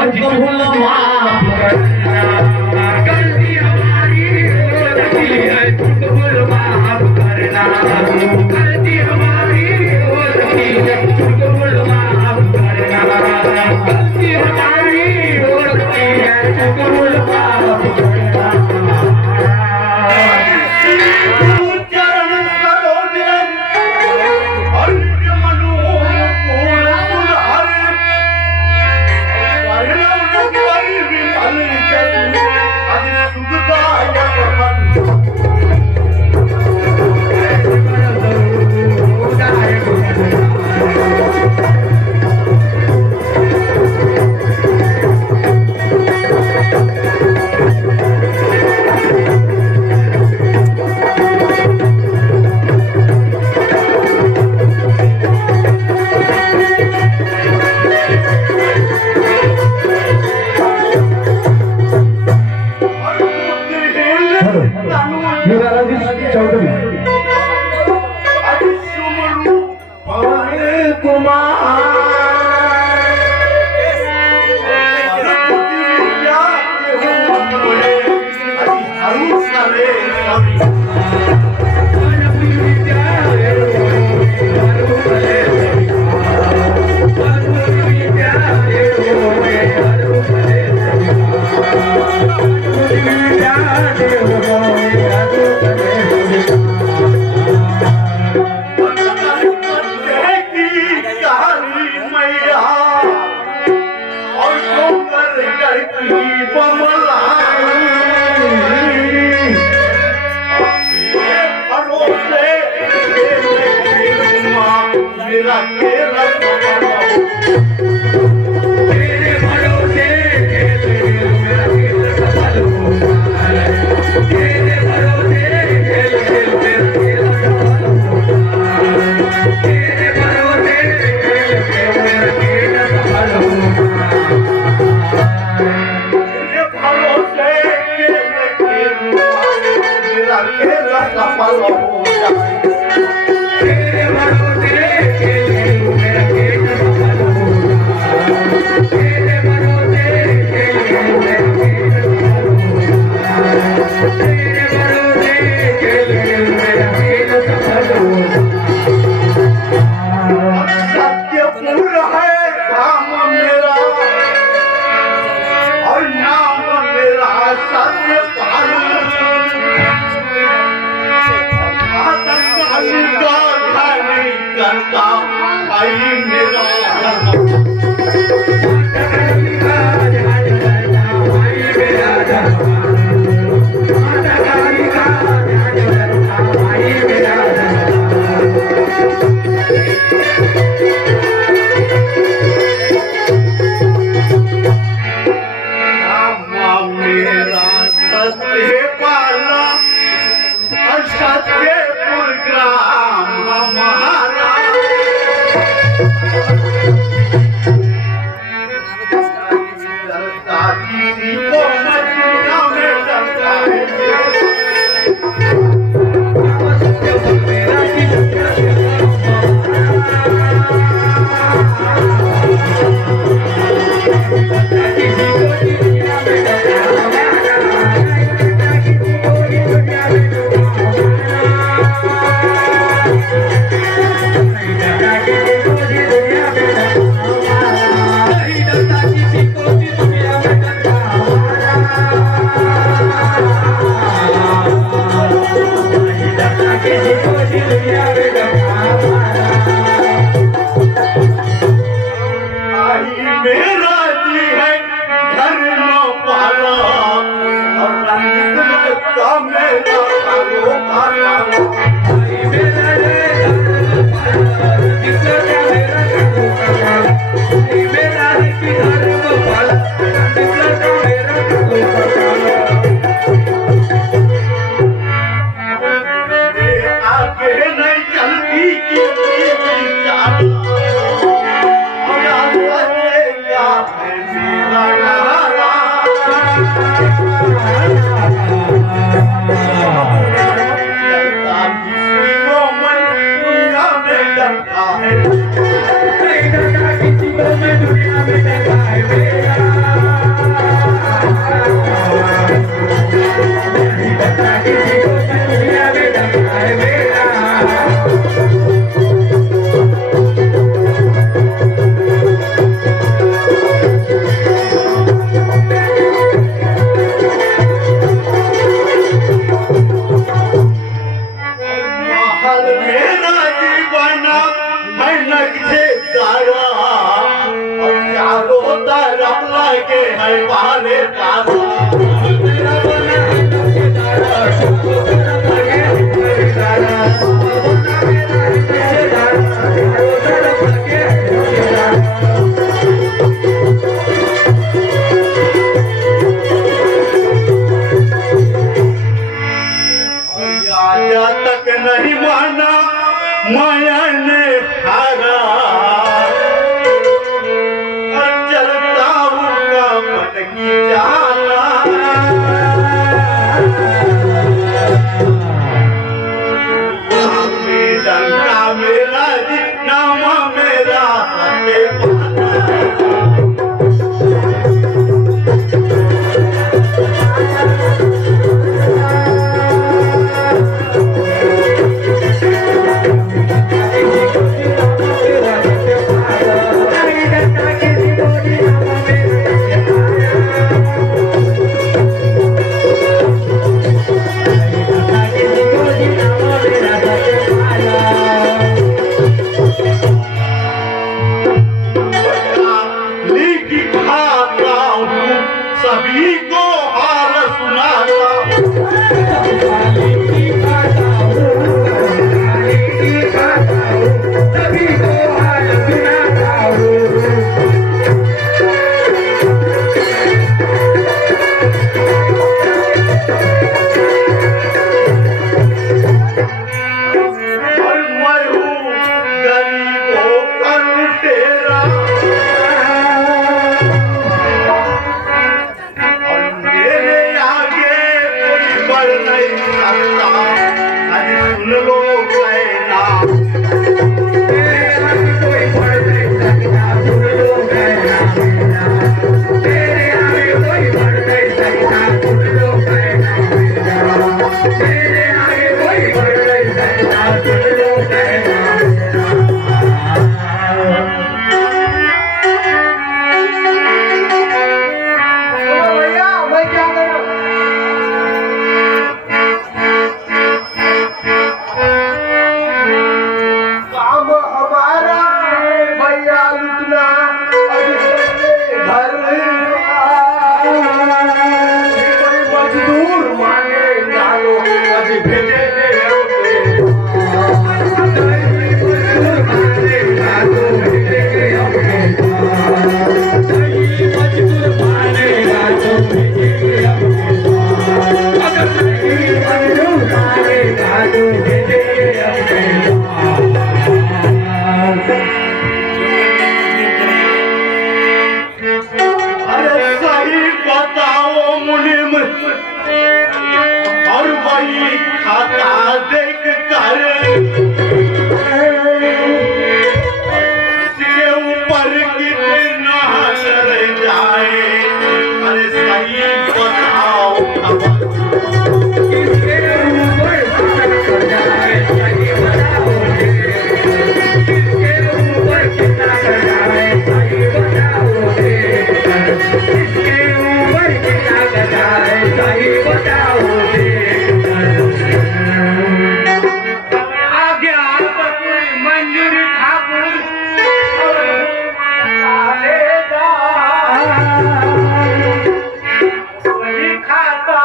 भूल माफ करना, गलती हमारी होती है, भूल माफ करना, गलती हमारी होती है, भूल माफ करना, गलती हमारी होती है, भूल माफ करना। हारा और चारों तरफ लगे है पाले कारा तक नहीं माना माया ने हारा और चलता हूँ मन की जाला डंका मेरा नामा मेरा सभी को हार सुनाता सभी को हार सुनाता और मैं हूँ गरीबों का लुटेरा और वही खाता देख कर इसके ऊपर कितना चले जाए अरे सही बताओ इसके ऊपर चढ़ जाए सही बताओ इसके ऊपर कितना चढ़ जाए सही बताओ इसके ऊपर कितना चढ़ जाए सही बताओ मंजूर ठाकुर खाता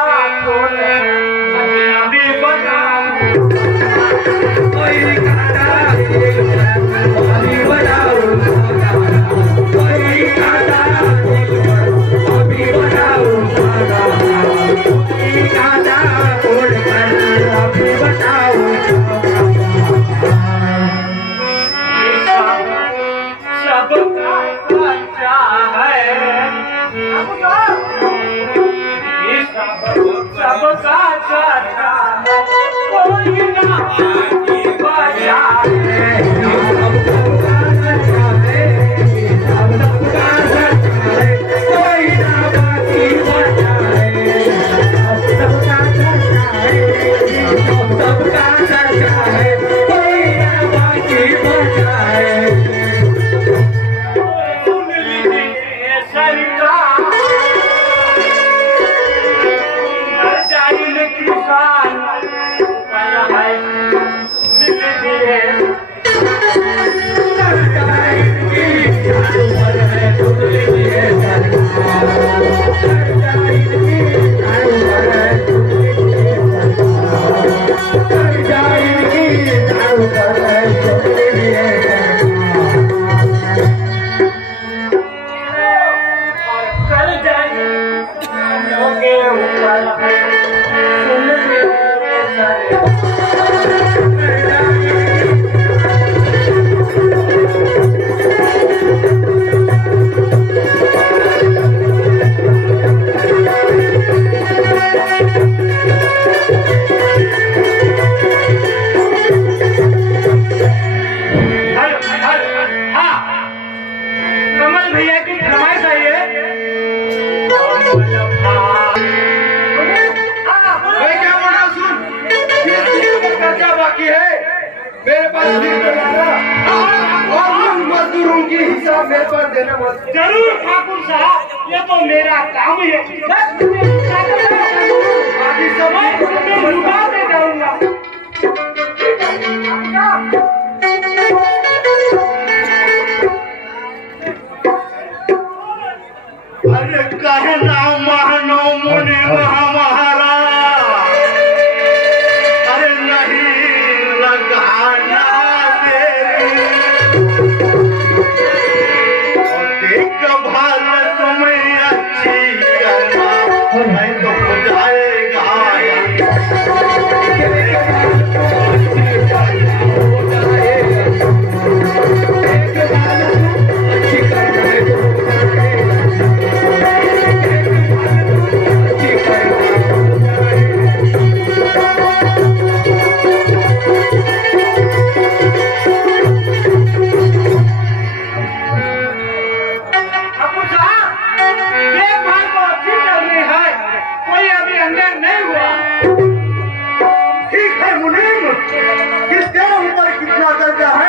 मेरे पास और मजदूरों की हिसाब मेरे पास देना मत। जरूर ठाकुर साहब, ये तो मेरा काम है। बाकी समय लुटा दे जाऊंगा। अरे कहना मानो मुनि महामारा, अरे नहीं लगाना देरी, देख भारत में अच्छी करना नहीं तो हो जाएगा। ठीक है मुनीम, किसके ऊपर कितना दर्जा है